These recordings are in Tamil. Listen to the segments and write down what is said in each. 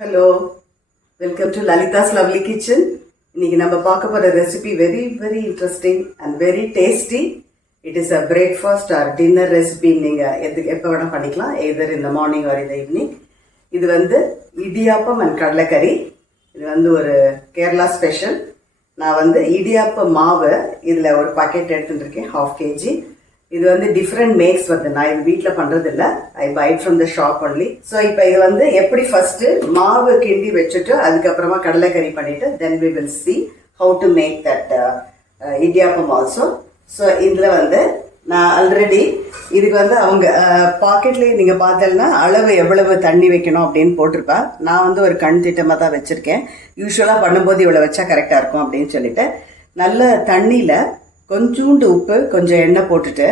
Hello, welcome to Lalitha's lovely kitchen. இன்னைக்கு நம்ம பார்க்க போற recipe very very interesting and very tasty. It is a breakfast R dinner recipe. நீங்க எப்போ வேணா பண்ணிக்கலாம், எதர் இந்த மார்னிங் ஆர் இந்த ஈவினிங். இது வந்து இடியாப்பம் அண்ட் கடலைக்கறி. இது வந்து ஒரு கேரளா ஸ்பெஷல். நான் வந்து இடியாப்ப மாவு இதில் ஒரு பாக்கெட் எடுத்துட்டு இருக்கேன், 1/2 kg. இது வந்து டிஃப்ரெண்ட் மேக்ஸ் வருது. நான் இது வீட்டில் பண்ணுறது இல்லை, I buy from the shop only. So இப்போ இது வந்து எப்படி ஃபர்ஸ்ட்டு மாவு கிண்டி வச்சுட்டு அதுக்கப்புறமா கடலைக்கறி பண்ணிட்டு then we will see how to make that idiyappam also. So இதில் வந்து நான் ஆல்ரெடி இதுக்கு வந்து அவங்க பாக்கெட்லேயே நீங்கள் பார்த்தீங்கன்னா அளவு எவ்வளவு தண்ணி வைக்கணும் அப்படின்னு போட்டிருப்பேன். நான் வந்து ஒரு கண் திட்டமாக தான் வச்சுருக்கேன். யூஸ்வலாக பண்ணும்போது இவ்வளோ வச்சா கரெக்டாக இருக்கும் அப்படின்னு சொல்லிட்டு நல்ல தண்ணியில் கொஞ்சோண்டு உப்பு கொஞ்சம் எண்ணெய் போட்டுட்டு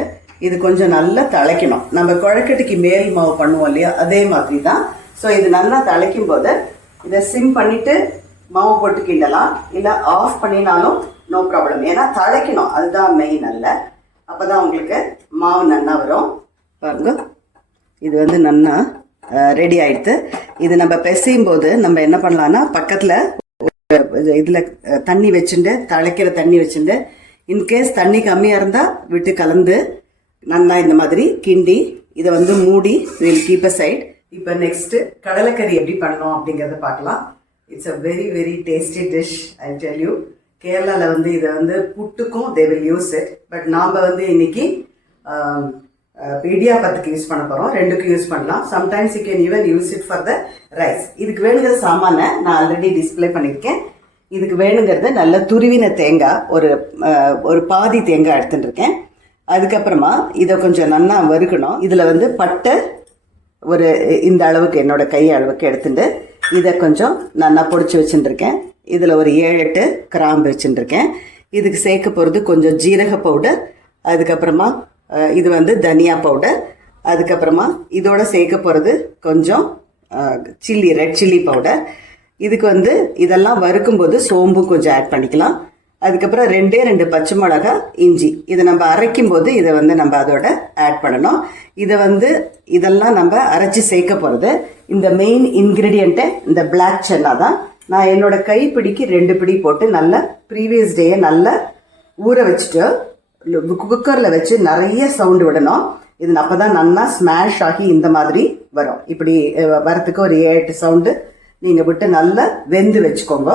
இது கொஞ்சம் நல்லா திளைக்கணும். நம்ம குழக்கட்டைக்கு மேல் மாவு பண்ணுவோம் இல்லையா, அதே மாதிரி தான். ஸோ இது நல்லா திளைக்கும் போது இதை சிம் பண்ணிட்டு மாவு போட்டு கிண்டலாம், இல்லை ஆஃப் பண்ணினாலும் நோ ப்ராப்ளம். ஏன்னா திளைக்கணும், அதுதான் மெயின். அல்ல அப்போதான் உங்களுக்கு மாவு நன்னா வரும். பாருங்க, இது வந்து நன்னா ரெடி ஆயிடுது. இது நம்ம பிசையும் போது நம்ம என்ன பண்ணலாம்னா பக்கத்தில் இதில் தண்ணி வச்சுட்டு திளைக்கிற தண்ணி வச்சுட்டு இன்கேஸ் தண்ணி கம்மியாக இருந்தால் விட்டு கலந்து நல்லா இந்த மாதிரி கிண்டி இதை வந்து மூடி வில் கீப் அ சைட். இப்போ நெக்ஸ்ட்டு கடலைக்கறி எப்படி பண்ணோம் அப்படிங்கிறத பார்க்கலாம். It's a very very tasty dish, I tell you. கேரளாவில் வந்து இதை வந்து புட்டுக்கும் they will use it. But நாம் வந்து இன்னைக்கு இடியாப்பத்துக்கு யூஸ் பண்ண போகிறோம். ரெண்டுக்கும் யூஸ் பண்ணலாம். Sometimes you can even use it for the rise. இதுக்கு வேணுங்கிற சாமானை நான் ஆல்ரெடி டிஸ்பிளே பண்ணியிருக்கேன். இதுக்கு வேணுங்கிறது நல்ல துருவின தேங்காய், ஒரு பாதி தேங்காய் எடுத்துட்டு இருக்கேன். அதுக்கப்புறமா இதை கொஞ்சம் நல்லா வறுக்கணும். இதில் வந்து பட்டை ஒரு இந்த அளவுக்கு என்னோட கை அளவுக்கு எடுத்துட்டு இதை கொஞ்சம் நல்லா பொடிச்சு வச்சுட்டுருக்கேன். இதில் ஒரு 7-8 கிராம்பு வச்சுட்டுருக்கேன். இதுக்கு சேர்க்க போகிறது கொஞ்சம் ஜீரக பவுடர், அதுக்கப்புறமா இது வந்து தனியா பவுடர், அதுக்கப்புறமா இதோட சேர்க்க போகிறது கொஞ்சம் சில்லி, ரெட் சில்லி பவுடர். இதுக்கு வந்து இதெல்லாம் வறுக்கும்போது சோம்பு கொஞ்சம் ஆட் பண்ணிக்கலாம். அதுக்கப்புறம் 2 பச்சை மிளகா, இஞ்சி. இதை நம்ம அரைக்கும் போது இதை வந்து நம்ம அதோட ஆட் பண்ணணும். இதை வந்து இதெல்லாம் நம்ம அரைச்சி சேர்க்க போகிறது. இந்த மெயின் இன்க்ரீடியண்ட்டை இந்த பிளாக் சென்னா தான். நான் என்னோட கைப்பிடிக்கு 2 பிடி போட்டு நல்லா ப்ரீவியஸ் டேயை நல்லா ஊற வச்சுட்டு குக்கரில் வச்சு நிறைய சவுண்டு விடணும். இது அப்போ தான் நல்லா ஸ்மாஷ் ஆகி இந்த மாதிரி வரும். இப்படி வரத்துக்கு ஒரு 7-8 சவுண்டு நீங்கள் விட்டு நல்லா வெந்து வச்சுக்கோங்க.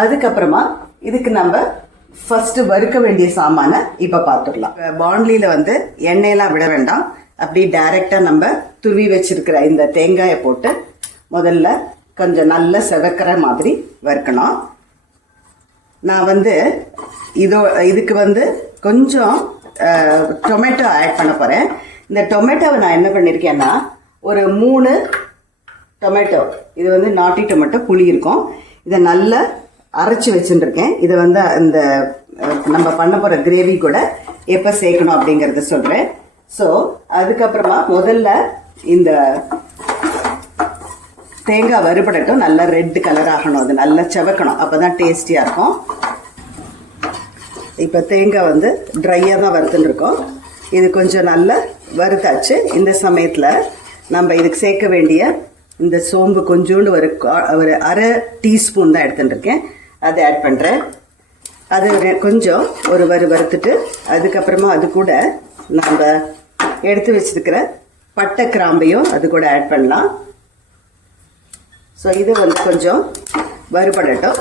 அதுக்கப்புறமா இதுக்கு நம்ம ஃபர்ஸ்ட் வறுக்க வேண்டிய சாமானை இப்போ பார்த்துடலாம். பாண்ட்லியில் வந்து எண்ணெயெல்லாம் விட வேண்டாம், அப்படி டைரெக்டாக நம்ம துருவி வச்சிருக்கிற இந்த தேங்காயை போட்டு முதல்ல கொஞ்சம் நல்லா செவக்கிற மாதிரி வறுக்கணும். நான் வந்து இதுக்கு வந்து கொஞ்சம் டொமேட்டோ ஆட் பண்ண போகிறேன். இந்த டொமேட்டோவை நான் என்ன பண்ணியிருக்கேன்னா ஒரு 3 டொமேட்டோ, இது வந்து நாட்டி டொமேட்டோ, புளி இருக்கும். இதை நல்லா அரைச்சி வச்சுட்டுருக்கேன். இதை வந்து இந்த நம்ம பண்ண போகிற கிரேவி கூட எப்போ சேர்க்கணும் அப்படிங்கிறத சொல்கிறேன். ஸோ அதுக்கப்புறமா முதல்ல இந்த தேங்காய் வறுபடட்டும். நல்லா ரெட் கலர் ஆகணும், அது நல்லா செவக்கணும், அப்போ தான் டேஸ்டியாக இருக்கும். இப்போ தேங்காய் வந்து ட்ரையாக தான் வறுத்துன்னு இருக்கோம். இது கொஞ்சம் நல்லா வறுத்தாச்சு. இந்த சமயத்தில் நம்ம இதுக்கு சேர்க்க வேண்டிய இந்த சோம்பு கொஞ்சோண்டு ஒரு 1/2 டீஸ்பூன் தான் எடுத்துட்டுருக்கேன், அதை ஆட் பண்ணுறேன். அது கொஞ்சம் ஒரு வறுத்துட்டு அதுக்கப்புறமா அது கூட நம்ம எடுத்து வச்சுருக்கிற பட்டை கிராம்பையும் அது கூட ஆட் பண்ணலாம். ஸோ இது வந்து கொஞ்சம் வறுபடட்டும்.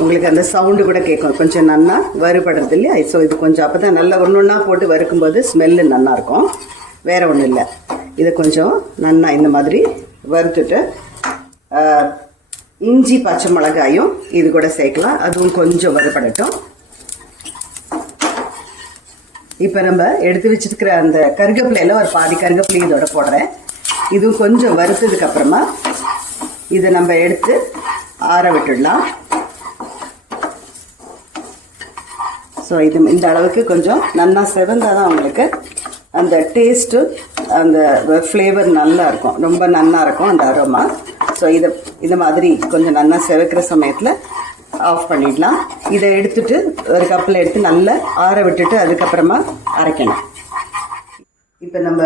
உங்களுக்கு அந்த சவுண்டு கூட கேட்கும், கொஞ்சம் நல்லா வறுபடுறது இல்லையா. ஸோ இது கொஞ்சம் அப்போ தான் நல்லா ஒன்றா போட்டு வறுக்கும்போது ஸ்மெல்லு நல்லாயிருக்கும், வேறு ஒன்றும் இல்லை. இதை கொஞ்சம் நல்லா இந்த மாதிரி வறுத்துட்டு இஞ்சி பச்சை மிளகாயும் இது கூட சேர்க்கலாம், அதுவும் கொஞ்சம் வறுபடட்டும். இப்போ நம்ம எடுத்து வச்சிருக்கிற அந்த கருகப்பிலையில் ஒரு பாதி கருகப்பிலை இதோட போடுறேன். இதுவும் கொஞ்சம் வறுத்ததுக்கப்புறமா இதை நம்ம எடுத்து ஆற விட்டுடலாம். ஸோ இது இந்த அளவுக்கு கொஞ்சம் நல்லா செவந்தால் தான் உங்களுக்கு அந்த டேஸ்ட்டு அந்த ஃப்ளேவர் நல்லா இருக்கும், ரொம்ப நல்லா இருக்கும் அந்த அரோமா. ஸோ இதை மாதிரி கொஞ்சம் நல்லா செவக்கிற சமயத்தில் ஆஃப் பண்ணிடலாம். இதை எடுத்துட்டு ஒரு கப்பில் எடுத்து நல்லா ஆற விட்டுட்டு அதுக்கப்புறமா அரைக்கணும். இப்போ நம்ம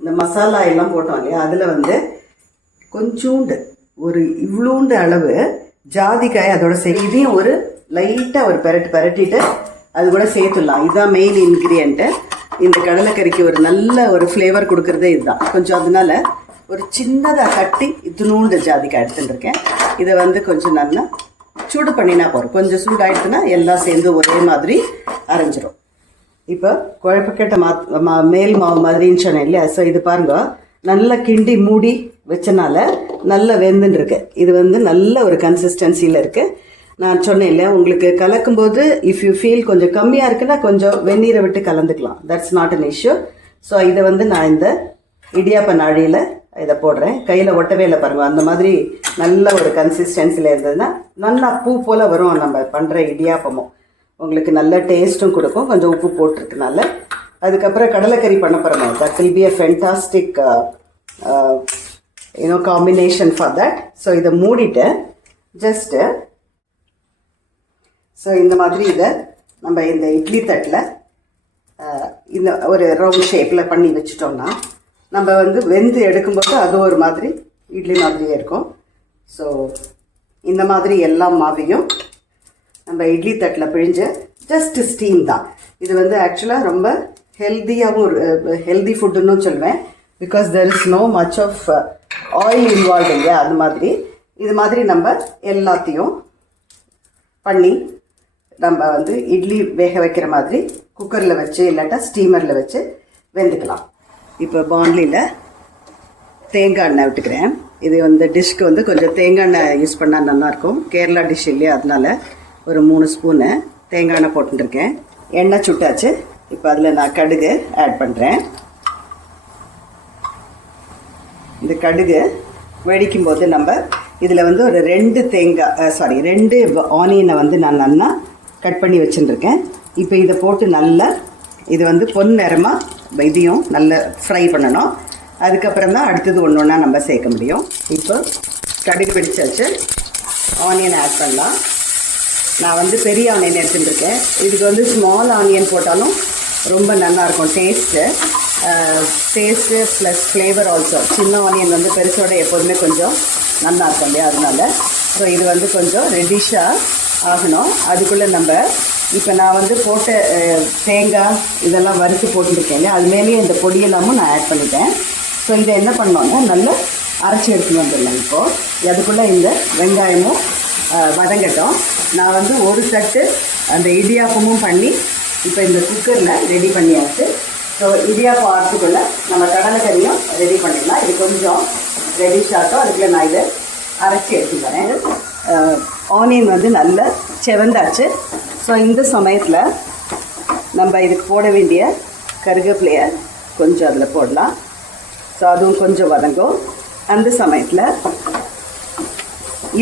இந்த மசாலா எல்லாம் போட்டோம் இல்லையா, அதில் வந்து கொஞ்சோண்டு ஒரு இவ்வளோண்டு அளவு ஜாதிக்காய் அதோட இதையும் ஒரு லைட்டாக ஒரு பரட்டிட்டு அது கூட சேர்த்துடலாம். இதுதான் மெயின் இன்க்ரீடியண்ட்டு. இந்த கடலைக்கறிக்கு ஒரு நல்ல ஒரு ஃப்ளேவர் கொடுக்குறதே இதுதான். கொஞ்சம் அதனால ஒரு சின்னதாக கட்டி இதுனூண்டு ஜாதிக்காய் எடுத்துட்டுருக்கேன். இதை வந்து கொஞ்சம் நல்லா சூடு பண்ணினா போகிறோம். கொஞ்சம் சூடாயிடுச்சுன்னா எல்லாம் சேர்ந்து ஒரே மாதிரி அரைஞ்சிரும். இப்போ குழப்பக்கட்ட மேல் மாவு மாதிரின்னு சொன்னேன் இல்லையா? ஸோ இது பாருங்க, நல்லா கிண்டி மூடி வச்சனால நல்லா வெந்துன்னு இருக்கு. இது வந்து நல்ல ஒரு கன்சிஸ்டன்சியில் இருக்குது. நான் சொன்னேன் இல்லையா, உங்களுக்கு கலக்கும்போது இஃப் யூ ஃபீல் கொஞ்சம் கம்மியாக இருக்குன்னா கொஞ்சம் வெந்நீரை விட்டு கலந்துக்கலாம். That's not an issue. So இதை வந்து நான் இந்த இடியாப்ப நாழியில் இதை போடுறேன். கையில் ஒட்டவே இல்லை பாருங்க. அந்த மாதிரி நல்ல ஒரு கன்சிஸ்டன்சியில் இருந்ததுன்னா நல்லா பூ போல் வரும். நம்ம பண்ணுற இடியாப்பமும் உங்களுக்கு நல்ல டேஸ்ட்டும் கொடுக்கும், கொஞ்சம் உப்பு போட்டிருக்கனால. அதுக்கப்புறம் கடலைக்கறி பண்ண போகிறோம். That will be a fantastic combination for that. So இதை மூடிட்டு ஜஸ்ட்டு ஸோ இந்த மாதிரி இதை நம்ம இந்த இட்லி தட்டில் இந்த ஒரு ரவுண்ட் ஷேப்பில் பண்ணி வச்சுட்டோம்னா நம்ம வந்து வெந்து எடுக்கும்போது அது ஒரு மாதிரி இட்லி மாதிரியே இருக்கும். ஸோ இந்த மாதிரி எல்லா மாவையும் நம்ம இட்லி தட்டில் பிழிஞ்சு ஜஸ்ட் ஸ்டீம் தான். இது வந்து ஆக்சுவலாக ரொம்ப ஹெல்த்தியாகவும் ஹெல்தி ஃபுட்டுன்னு சொல்லுவேன். Because there is no much of oil involve இல்லையா? அது மாதிரி இது மாதிரி நம்ம எல்லாத்தையும் பண்ணி நம்ம வந்து இட்லி வேக வைக்கிற மாதிரி குக்கரில் வச்சு இல்லாட்டா ஸ்டீமரில் வச்சு வெந்துக்கலாம். இப்போ பாண்ட்லியில் தேங்காய் எண்ணெய் விட்டுக்கிறேன். இது வந்து டிஷ்க்கு வந்து கொஞ்சம் தேங்காய் எண்ணெய் யூஸ் பண்ணால் நல்லாயிருக்கும். கேரளா டிஷ் இல்லையா, அதனால ஒரு 3 ஸ்பூனு தேங்காய் எண்ணெய் போட்டுருக்கேன். எண்ணெய் சுட்டாச்சு. இப்போ அதில் நான் கடுகு ஆட் பண்ணுறேன். இந்த கடுகு வெடிக்கும் போது நம்ம இதில் வந்து ஒரு 2 ஆனியனை வந்து நான் நல்லா கட் பண்ணி வச்சுருக்கேன். இப்போ இதை போட்டு நல்லா இது வந்து பொன் நிறமாக இதையும் நல்லா ஃப்ரை பண்ணணும். அதுக்கப்புறம் தான் அடுத்தது ஒன்று ஒன்றா நம்ம சேர்க்க முடியும். இப்போ கடுகு பிடிச்சாச்சு. ஆனியன் ஆட் பண்ணலாம். நான் வந்து பெரிய ஆனியன் எடுத்துட்டுருக்கேன். இதுக்கு வந்து ஸ்மால் ஆனியன் போட்டாலும் ரொம்ப நல்லாயிருக்கும் டேஸ்ட்டு ப்ளஸ் ஃப்ளேவர் ஆல்சோ. சின்ன ஆனியன் வந்து பெருசோட எப்போதுமே கொஞ்சம் நல்லாயிருக்கும் இல்லையா? அதனால ஸோ இது வந்து கொஞ்சம் ரெடிஷாக ஆகணும். அதுக்குள்ளே நம்ம இப்போ நான் வந்து போட்ட தேங்காய் இதெல்லாம் வறுத்து போட்டுருக்கேன் இல்லையா? அது மேலேயே இந்த பொடியெல்லாமும் நான் ஆட் பண்ணிட்டேன். ஸோ இதை என்ன பண்ணோன்னா நல்லா அரைச்சி எடுத்துன்னு வந்துடலாம். இப்போது அதுக்குள்ளே இந்த வெங்காயமும் வதங்கட்டும். நான் வந்து ஒரு தட்டு அந்த இடியாப்பமும் பண்ணி இப்போ இந்த குக்கரில் ரெடி பண்ணியாச்சு. ஸோ இடியாப்பம் ஆட்டுக்குள்ளே நம்ம கடலைக்கறியும் ரெடி பண்ணிடலாம். இது கொஞ்சம் ரெடிஷ் ஆகட்டும். அதுக்குள்ளே நான் இதை அரைச்சி எடுத்துக்கிறேன். ஆனியன் வந்து நல்லா செவந்தாச்சு. ஸோ இந்த சமயத்தில் நம்ம இதுக்கு போட வேண்டிய கருவேப்பிலையை கொஞ்சம் அதில் போடலாம். ஸோ அதுவும் கொஞ்சம் வதங்கும். அந்த சமயத்தில்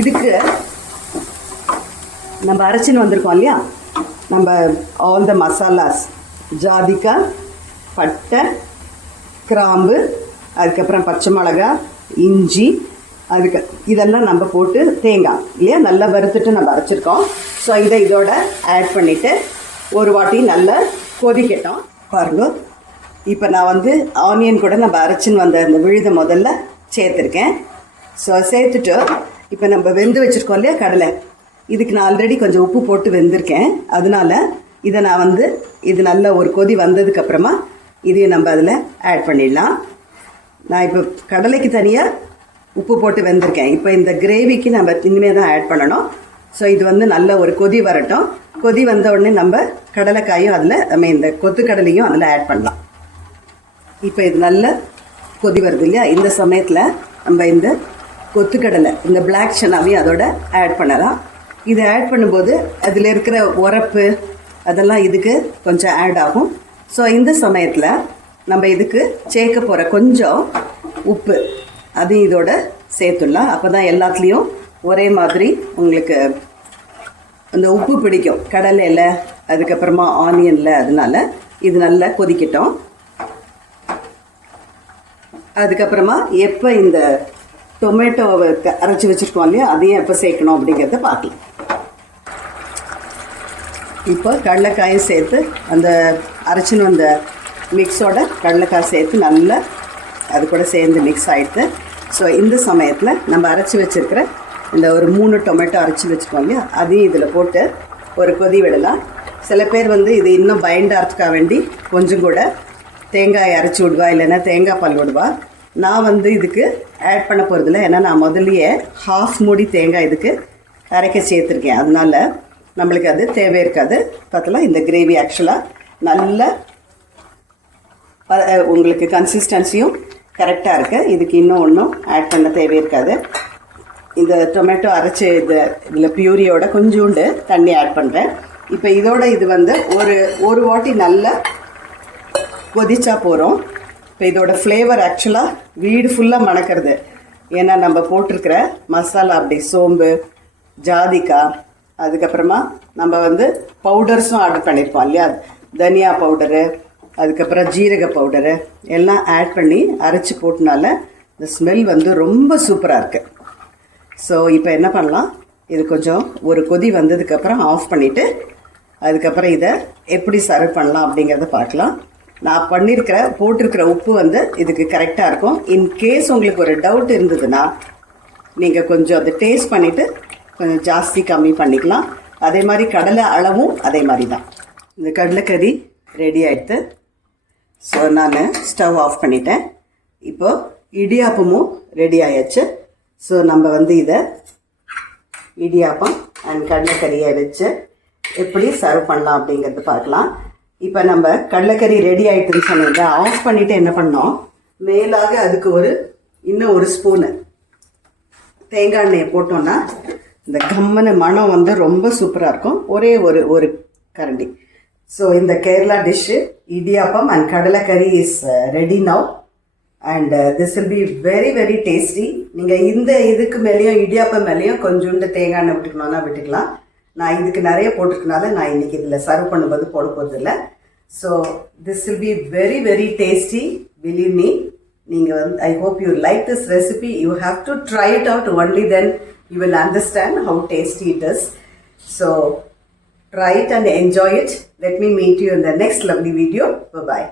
இதுக்கு நம்ம அரைச்சின்னு வந்திருக்கோம் இல்லையா, நம்ம ஆல் த மசாலாஸ், ஜாதிக்காய், பட்டை, கிராம்பு, அதுக்கப்புறம் பச்சை மிளகா, இஞ்சி, இதெல்லாம் நம்ம போட்டு தேங்காய் இல்லையா நல்லா வறுத்துட்டு நம்ம அரைச்சிருக்கோம். ஸோ இதை இதோட ஆட் பண்ணிவிட்டு ஒரு வாட்டி நல்லா கொதிக்கட்டும். பாருங்க, இப்போ நான் வந்து ஆனியன் கூட நம்ம அரைச்சின்னு வந்த அந்த விழுதை முதல்ல சேர்த்துருக்கேன். ஸோ சேர்த்துட்டு இப்போ நம்ம வெந்து வச்சுருக்கோம் இல்லையா கடலை, இதுக்கு நான் ஆல்ரெடி கொஞ்சம் உப்பு போட்டு வெந்திருக்கேன். அதனால இதை நான் வந்து இது நல்ல ஒரு கொதி வந்ததுக்கப்புறமா இதையும் நம்ம அதில் ஆட் பண்ணிடலாம். நான் இப்போ கடலைக்கு தனியாக உப்பு போட்டு வெந்திருக்கேன். இப்போ இந்த கிரேவிக்கு நம்ம இனிமே தான் ஆட் பண்ணணும். ஸோ இது வந்து நல்ல ஒரு கொதி வரட்டும். கொதி வந்த உடனே நம்ம கடலைக்காயும் அதில் இந்த கொத்துக்கடலையும் அதில் ஆட் பண்ணலாம். இப்போ இது நல்ல கொதி வருது இல்லையா, இந்த சமயத்தில் நம்ம இந்த கொத்துக்கடலை, இந்த பிளாக் சனாவையும் அதோட ஆட் பண்ணலாம். இது ஆட் பண்ணும்போது அதில் இருக்கிற உரப்பு அதெல்லாம் இதுக்கு கொஞ்சம் ஆட் ஆகும். ஸோ இந்த சமயத்தில் நம்ம இதுக்கு சேர்க்க போகிற கொஞ்சம் உப்பு அதையும் இதோட சேர்த்துடலாம். அப்போ தான் எல்லாத்துலேயும் ஒரே மாதிரி உங்களுக்கு அந்த உப்பு பிடிக்கும் கடலையில், அதுக்கப்புறமா ஆனியனில். அதனால இது நல்லா கொதிக்கட்டும். அதுக்கப்புறமா எப்போ இந்த டொமேட்டோவை அரைச்சி வச்சுருக்கோம் இல்லையா, அதையும் எப்போ சேர்க்கணும் அப்படிங்கிறத பார்க்கலாம். இப்போ கடலைக்காயும் சேர்த்து அந்த அரைச்சின்னு வந்த மிக்ஸோட கடலைக்காய் சேர்த்து நல்லா அது கூட சேர்ந்து மிக்ஸ் ஆகிடுது. ஸோ இந்த சமயத்தில் நம்ம அரைச்சி வச்சுருக்கிற இந்த ஒரு 3 டொமேட்டோ அரைச்சி வச்சுருக்கோம் இல்லையா, அதையும் இதில் போட்டு ஒரு கொதி விடலாம். சில பேர் வந்து இது இன்னும் பைண்டாகிறதுக்காக வேண்டி கொஞ்சம் கூட தேங்காய் அரைச்சி விடுவா, இல்லைன்னா தேங்காய் பால் விடுவா. நான் வந்து இதுக்கு ஆட் பண்ண போகிறதில்ல, ஏன்னா நான் முதல்லையே 1/2 மூடி தேங்காய் இதுக்கு அரைக்க சேர்த்துருக்கேன். அதனால நம்மளுக்கு அது தேவை இருக்காது. பார்த்தலாம் இந்த கிரேவி ஆக்சுவலாக நல்ல உங்களுக்கு கன்சிஸ்டன்சியும் கரெக்டாக இருக்குது. இதுக்கு இன்னும் ஒன்றும் ஆட் பண்ண தேவை இருக்காது. இந்த டொமேட்டோ அரைச்சி இதில் பியூரியோட கொஞ்சோண்டு தண்ணி ஆட் பண்ணுறேன். இப்போ இதோட இது வந்து ஒரு வாட்டி நல்லா கொதிச்சா போகிறோம். இப்போ இதோட ஃப்ளேவர் ஆக்சுவலாக வீடு ஃபுல்லாக மணக்கிறது. ஏன்னா நம்ம போட்டிருக்கிற மசாலா அப்படி சோம்பு, ஜாதிக்காய், அதுக்கப்புறமா நம்ம வந்து பவுடர்ஸும் ஆர்டர் பண்ணியிருப்போம் இல்லையா, தனியா பவுடரு, அதுக்கப்புறம் ஜீரக பவுடரு எல்லாம் ஆட் பண்ணி அரைச்சி போட்டனால இந்த ஸ்மெல் வந்து ரொம்ப சூப்பராக இருக்குது. ஸோ இப்போ என்ன பண்ணலாம், இது கொஞ்சம் ஒரு கொதி வந்ததுக்கப்புறம் ஆஃப் பண்ணிவிட்டு அதுக்கப்புறம் இதை எப்படி சர்வ் பண்ணலாம் அப்படிங்கிறத பார்க்கலாம். நான் போட்டிருக்கிற உப்பு வந்து இதுக்கு கரெக்டாக இருக்கும். இன்கேஸ் உங்களுக்கு ஒரு டவுட் இருந்ததுன்னா நீங்கள் கொஞ்சம் அதை டேஸ்ட் பண்ணிவிட்டு கொஞ்சம் ஜாஸ்தி கம்மி பண்ணிக்கலாம். அதே மாதிரி கடலை அளவும் அதே மாதிரி தான். இந்த கடலைக்கறி ரெடி ஆகிடுது. ஸோ நான் ஸ்டவ் ஆஃப் பண்ணிட்டேன். இப்போது இடியாப்பமும் ரெடி ஆயாச்சு. ஸோ நம்ம வந்து இதை இடியாப்பம் அண்ட் கடலைக்கறியை வச்சு எப்படி சர்வ் பண்ணலாம் அப்படிங்கிறது பார்க்கலாம். இப்போ நம்ம கடலைக்கறி ரெடி ஆகிட்டுன்னு சொன்னீங்க, ஆஃப் பண்ணிவிட்டு என்ன பண்ணோம், மேலாக அதுக்கு இன்னும் ஒரு ஸ்பூனு தேங்காய் எண்ணெயை போட்டோன்னா இந்த கம்மன மனம் வந்து ரொம்ப சூப்பராக இருக்கும். ஒரே ஒரு கரண்டி. ஸோ இந்த Kerala dish idiyappam and kadalai curry is ready now. And this will be very very tasty. நீங்கள் இந்த இதுக்கு மேலேயும் இடியாப்பம் மேலேயும் கொஞ்சோண்டு தேங்காய் எண்ணெய் விட்டுக்கணும்னா விட்டுக்கலாம். நான் இதுக்கு நிறைய போட்டிருக்கனால நான் இன்றைக்கி இதில் சர்வ் பண்ணும்போது போட போகிறதில்ல. So this will be very very tasty, believe me. நீங்கள் வந்து I hope you like this recipe. You have to try it out, only then you will understand how tasty it is. So try it and enjoy it. Let me meet you in the next lovely video. Bye-bye.